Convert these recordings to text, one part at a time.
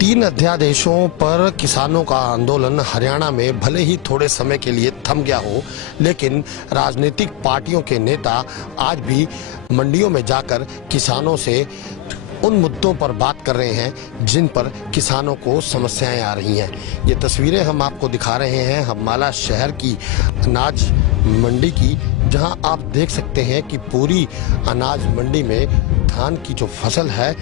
3 अध्यादेशों पर किसानों का आंदोलन हरियाणा में भले ही थोड़े समय के लिए थम गया हो, लेकिन राजनीतिक पार्टियों के नेता आज भी मंडियों में जाकर किसानों से उन मुद्दों पर बात कर रहे हैं जिन पर किसानों को समस्याएं आ रही हैं। ये तस्वीरें हम आपको दिखा रहे हैं हम्माला शहर की अनाज मंडी की, जहां आप देख सकते हैं कि पूरी अनाज मंडी में धान की जो फसल है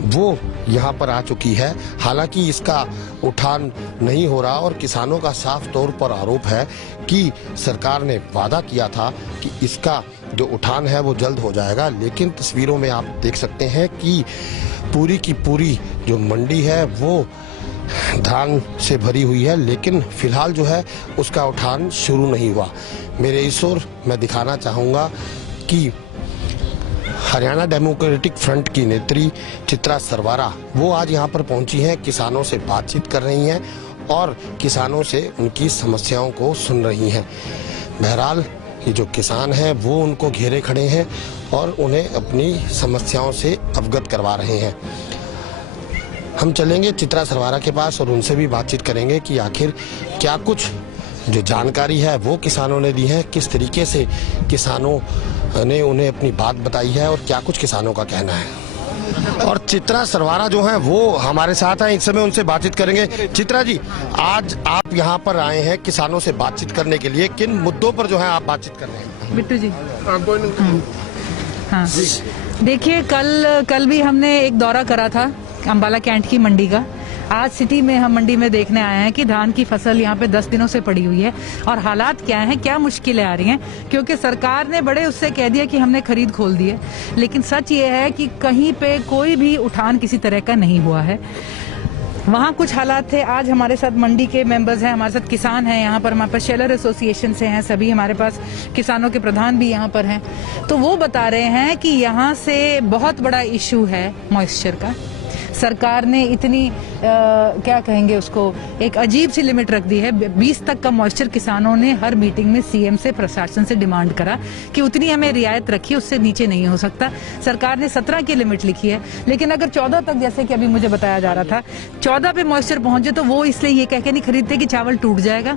वो यहाँ पर आ चुकी है। हालांकि इसका उठान नहीं हो रहा और किसानों का साफ तौर पर आरोप है कि सरकार ने वादा किया था कि इसका जो उठान है वो जल्द हो जाएगा, लेकिन तस्वीरों में आप देख सकते हैं कि पूरी की पूरी जो मंडी है वो धान से भरी हुई है, लेकिन फिलहाल जो है उसका उठान शुरू नहीं हुआ। मेरे इस ओर मैं दिखाना चाहूँगा कि हरियाणा डेमोक्रेटिक फ्रंट की नेत्री चित्रा सरवारा वो आज यहाँ पर पहुंची हैं, किसानों से बातचीत कर रही हैं और किसानों से उनकी समस्याओं को सुन रही हैं। बहरहाल ये जो किसान हैं वो उनको घेरे खड़े हैं और उन्हें अपनी समस्याओं से अवगत करवा रहे हैं। हम चलेंगे चित्रा सरवारा के पास और उनसे भी बातचीत करेंगे कि आखिर क्या कुछ जो जानकारी है वो किसानों ने दी है, किस तरीके से किसानों ने उन्हें अपनी बात बताई है और क्या कुछ किसानों का कहना है। और चित्रा सरवारा जो हैं वो हमारे साथ हैं, इस समय उनसे बातचीत करेंगे। चित्रा जी, आज आप यहाँ पर आए हैं किसानों से बातचीत करने के लिए, किन मुद्दों पर जो है आप बातचीत कर रहे हैं? बिट्टू जी, हाँ, देखिए कल भी हमने एक दौरा करा था अम्बाला कैंट की मंडी का। आज सिटी में हम मंडी में देखने आए हैं कि धान की फसल यहाँ पे 10 दिनों से पड़ी हुई है और हालात क्या हैं, क्या मुश्किलें आ रही हैं, क्योंकि सरकार ने बड़े उससे कह दिया कि हमने खरीद खोल दी है, लेकिन सच ये है कि कहीं पे कोई भी उठान किसी तरह का नहीं हुआ है। वहाँ कुछ हालात थे। आज हमारे साथ मंडी के मेंबर्स हैं, हमारे साथ किसान हैं, यहाँ पर हमारे पास शेलर एसोसिएशन से हैं, सभी हमारे पास किसानों के प्रधान भी यहाँ पर हैं। तो वो बता रहे हैं कि यहाँ से बहुत बड़ा इशू है मॉइस्चर का। सरकार ने इतनी क्या कहेंगे उसको, एक अजीब सी लिमिट रख दी है। 20 तक का मॉइस्चर किसानों ने हर मीटिंग में सीएम से, प्रशासन से डिमांड करा कि उतनी हमें रियायत रखिए, उससे नीचे नहीं हो सकता। सरकार ने 17 की लिमिट लिखी है, लेकिन अगर 14 तक, जैसे कि अभी मुझे बताया जा रहा था, 14 पे मॉइस्चर पहुंचे तो वो इसलिए ये कह के नहीं खरीदते कि चावल टूट जाएगा।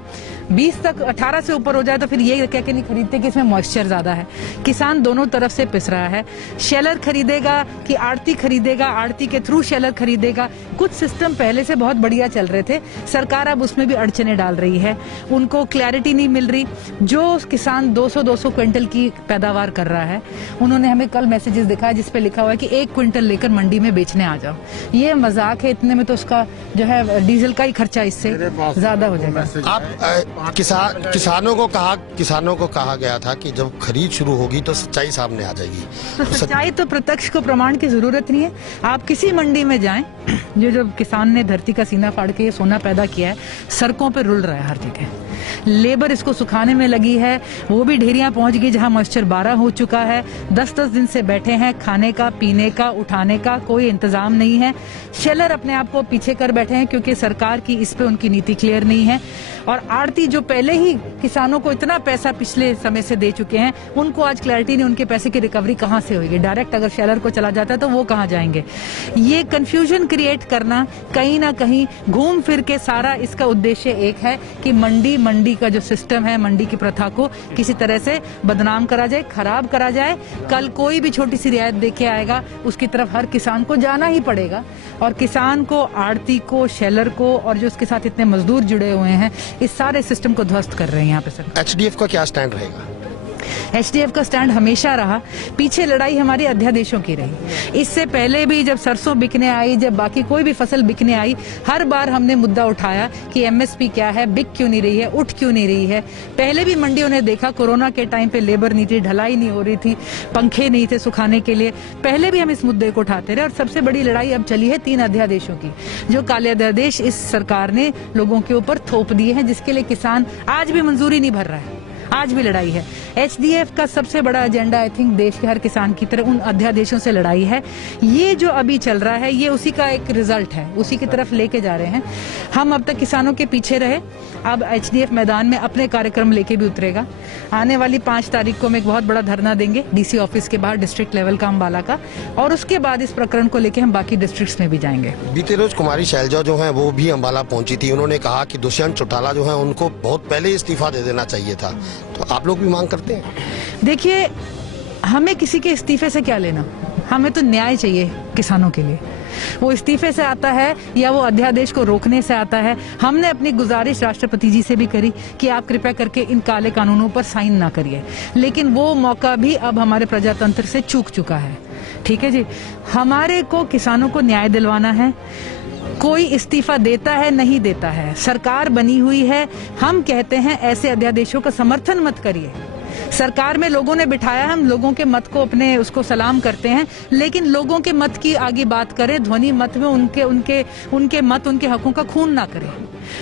20 तक 18 से ऊपर हो जाए तो फिर ये कह के नहीं खरीदते कि इसमें मॉइस्चर ज्यादा है। किसान दोनों तरफ से पिस रहा है। शेलर खरीदेगा कि आड़ती खरीदेगा, आड़ती के थ्रू शेलर खरीदेगा। कुछ सिस्टम पहले से बहुत बढ़िया चल रहे थे, सरकार अब उसमें भी अड़चने डाल रही है। उनको क्लैरिटी नहीं मिल रही। जो किसान 200-200 क्विंटल की पैदावार कर रहा है, उन्होंने हमें कल मैसेजेस दिखाया जिसपे लिखा हुआ है कि 1 क्विंटल लेकर मंडी में बेचने आ जाओ। ये मजाक है, इतने में तो उसका जो है डीजल का ही खर्चा इससे ज्यादा हो जाएगा। आप किसानों को कहा गया था कि जब खरीद शुरू होगी तो सच्चाई सामने आ जाएगी। तो सच्चाई तो प्रत्यक्ष को प्रमाण की जरूरत नहीं है। आप किसी मंडी में जाएं, जो किसान ने धरती का सीना फाड़ के ये सोना पैदा किया है, सड़कों पे रुल रहा है हर जगह। लेबर इसको सुखाने में लगी है, वो भी ढेरियां पहुंच गई जहां मॉइस्चर 12 हो चुका है। 10-10 दिन से बैठे हैं, खाने का, पीने का, उठाने का कोई इंतजाम नहीं है। शेलर अपने आप को पीछे कर बैठे हैं क्योंकि सरकार की इस पे उनकी नीति क्लियर नहीं है। और आड़ती जो पहले ही किसानों को इतना पैसा पिछले समय से दे चुके हैं, उनको आज क्लैरिटी नहीं, उनके पैसे की रिकवरी कहां से होगी। डायरेक्ट अगर शेलर को चला जाता है तो वो कहां जाएंगे। ये कंफ्यूजन क्रिएट करना कहीं ना कहीं घूम फिर के सारा इसका उद्देश्य एक है कि मंडी का जो सिस्टम है, मंडी की प्रथा को किसी तरह से बदनाम करा जाए, खराब करा जाए। कल कोई भी छोटी सी रियायत देके आएगा, उसकी तरफ हर किसान को जाना ही पड़ेगा। और किसान को, आड़ती को, शेलर को और जो उसके साथ इतने मजदूर जुड़े हुए हैं, इस सारे सिस्टम को ध्वस्त कर रहे हैं यहाँ पे सर। एचडीएफ का क्या स्टैंड रहेगा? एचडीएफ का स्टैंड हमेशा रहा, पीछे लड़ाई हमारी अध्यादेशों की रही। इससे पहले भी जब सरसों बिकने आई, जब बाकी कोई भी फसल बिकने आई, हर बार हमने मुद्दा उठाया कि एमएसपी क्या है, बिक क्यों नहीं रही है, उठ क्यों नहीं रही है। पहले भी मंडियों ने देखा, कोरोना के टाइम पे लेबर नहीं थी, ढलाई नहीं हो रही थी, पंखे नहीं थे सुखाने के लिए। पहले भी हम इस मुद्दे को उठाते रहे और सबसे बड़ी लड़ाई अब चली है 3 अध्यादेशों की, जो काले अध्यादेश इस सरकार ने लोगों के ऊपर थोप दिए हैं, जिसके लिए किसान आज भी मंजूरी नहीं भर रहा है। आज भी लड़ाई है। एचडीएफ का सबसे बड़ा एजेंडा आई थिंक देश के हर किसान की तरह उन अध्यादेशों से लड़ाई है। ये जो अभी चल रहा है ये उसी का एक रिजल्ट है, उसी की तरफ लेके जा रहे हैं। हम अब तक किसानों के पीछे रहे, अब एचडीएफ मैदान में अपने कार्यक्रम लेके भी उतरेगा। आने वाली 5 तारीख को हम एक बहुत बड़ा धरना देंगे डीसी ऑफिस के बाहर, डिस्ट्रिक्ट लेवल का अम्बाला का, और उसके बाद इस प्रकरण को लेके हम बाकी डिस्ट्रिक्ट्स में भी जाएंगे। बीते रोज कुमारी शैलजा जो हैं वो भी अम्बाला पहुंची थी। उन्होंने कहा कि दुष्यंत चौटाला जो है उनको बहुत पहले इस्तीफा दे देना चाहिए था। तो आप लोग भी मांग करते हैं? देखिए, हमें किसी के इस्तीफे से क्या लेना, हमें तो न्याय चाहिए किसानों के लिए। वो इस्तीफे से आता है या वो अध्यादेश को रोकने से आता है। हमने अपनी गुजारिश राष्ट्रपति जी से भी करी कि आप कृपया करके इन काले कानूनों पर साइन ना करिए, लेकिन वो मौका भी अब हमारे प्रजातंत्र से चूक चुका है। ठीक है जी, हमारे को किसानों को न्याय दिलवाना है। कोई इस्तीफा देता है नहीं देता है, सरकार बनी हुई है। हम कहते हैं ऐसे अध्यादेशों का समर्थन मत करिए। सरकार में लोगों ने बिठाया, हम लोगों के मत को अपने उसको सलाम करते हैं, लेकिन लोगों के मत की आगे बात करें, ध्वनि मत में उनके मत, उनके हकों का खून ना करें।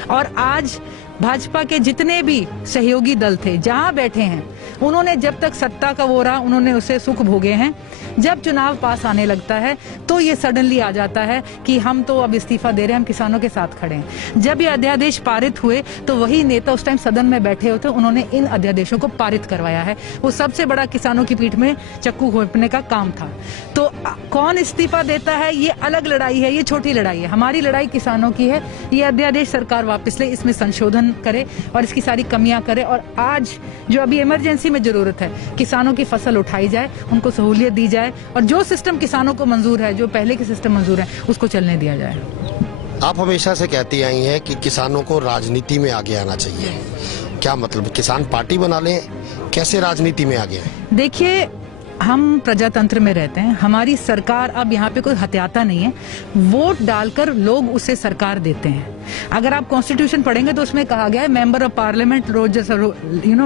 और आज भाजपा के जितने भी सहयोगी दल थे जहां बैठे हैं, उन्होंने जब तक सत्ता का वो रहा उन्होंने उसे सुख भोगे हैं। जब चुनाव पास आने लगता है तो ये सडनली आ जाता है कि हम तो अब इस्तीफा दे रहे हैं, हम किसानों के साथ खड़े हैं। जब ये अध्यादेश पारित हुए तो वही नेता उस टाइम सदन में बैठे होते, उन्होंने इन अध्यादेशों को पारित करवाया है। वो सबसे बड़ा किसानों की पीठ में चक्कू घोंपने का काम था। तो कौन इस्तीफा देता है ये अलग लड़ाई है, ये छोटी लड़ाई है। हमारी लड़ाई किसानों की है। ये अध्यादेश सरकार वापस ले, इसमें संशोधन करे और इसकी सारी कमियां करे। और आज जो अभी इमरजेंसी में जरूरत है, किसानों की फसल उठाई जाए, उनको सहूलियत दी जाए, और जो सिस्टम किसानों को मंजूर है, जो पहले के सिस्टम मंजूर है, उसको चलने दिया जाए। आप हमेशा से कहती आई हैं कि किसानों को राजनीति में आगे आना चाहिए। क्या मतलब, किसान पार्टी बना लें? कैसे राजनीति में आगे आए? देखिए, हम प्रजातंत्र में रहते हैं। हमारी सरकार अब यहाँ पे कोई हत्याता नहीं है। वोट डालकर लोग उसे सरकार देते हैं। अगर आप कॉन्स्टिट्यूशन पढ़ेंगे तो उसमें कहा गया है मेंबर ऑफ पार्लियामेंट,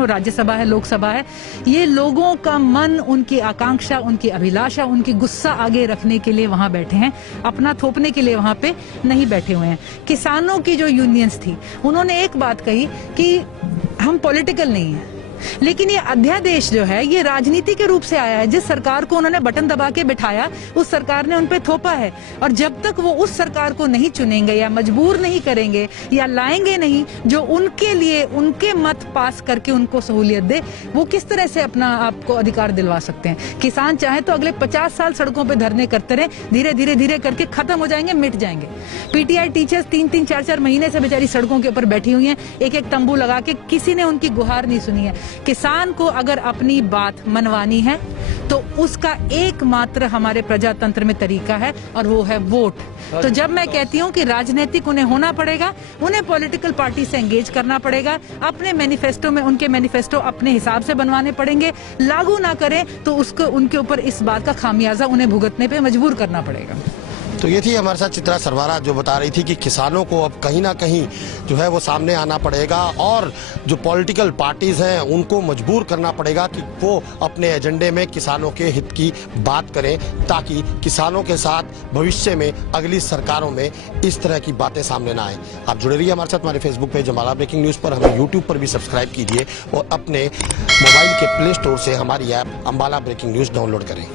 राज्यसभा है, लोकसभा है, ये लोगों का मन, उनकी आकांक्षा, उनकी अभिलाषा, उनकी गुस्सा आगे रखने के लिए वहां बैठे हैं, अपना थोपने के लिए वहां पे नहीं बैठे हुए हैं। किसानों की जो यूनियंस थी उन्होंने एक बात कही कि हम पॉलिटिकल नहीं है, लेकिन ये अध्यादेश जो है ये राजनीति के रूप से आया है। जिस सरकार को उन्होंने बटन दबा के बिठाया, उस सरकार ने उन पे थोपा है। और जब तक वो उस सरकार को नहीं चुनेंगे या मजबूर नहीं करेंगे या लाएंगे नहीं जो उनके लिए उनके मत पास करके उनको सहूलियत दे, वो किस तरह से अपना आपको अधिकार दिलवा सकते हैं। किसान चाहे तो अगले 50 साल सड़कों पर धरने करते रहे, धीरे धीरे धीरे करके खत्म हो जाएंगे, मिट जाएंगे। पीटीआई टीचर्स 3-3, 4-4 महीने से बेचारी सड़कों के ऊपर बैठी हुई हैं, एक-एक तंबू लगा के, किसी ने उनकी गुहार नहीं सुनी है। किसान को अगर अपनी बात मनवानी है तो उसका एकमात्र हमारे प्रजातंत्र में तरीका है, और वो है वोट। तो जब मैं कहती हूँ कि राजनीतिक उन्हें होना पड़ेगा, उन्हें पॉलिटिकल पार्टी से एंगेज करना पड़ेगा, अपने मैनिफेस्टो में उनके मैनिफेस्टो अपने हिसाब से बनवाने पड़ेंगे। लागू ना करें तो उसको, उनके ऊपर इस बात का खामियाजा उन्हें भुगतने पे मजबूर करना पड़ेगा। तो ये थी हमारे साथ चित्रा सरवारा, जो बता रही थी कि किसानों को अब कहीं ना कहीं जो है वो सामने आना पड़ेगा और जो पॉलिटिकल पार्टीज हैं उनको मजबूर करना पड़ेगा कि वो अपने एजेंडे में किसानों के हित की बात करें, ताकि किसानों के साथ भविष्य में अगली सरकारों में इस तरह की बातें सामने ना आए। आप जुड़े रहिए हमारे साथ, हमारे Facebook page Ambala breaking news पर, हमें यूट्यूब पर भी सब्सक्राइब कीजिए और अपने मोबाइल के प्ले स्टोर से हमारी app Ambala breaking news download करें।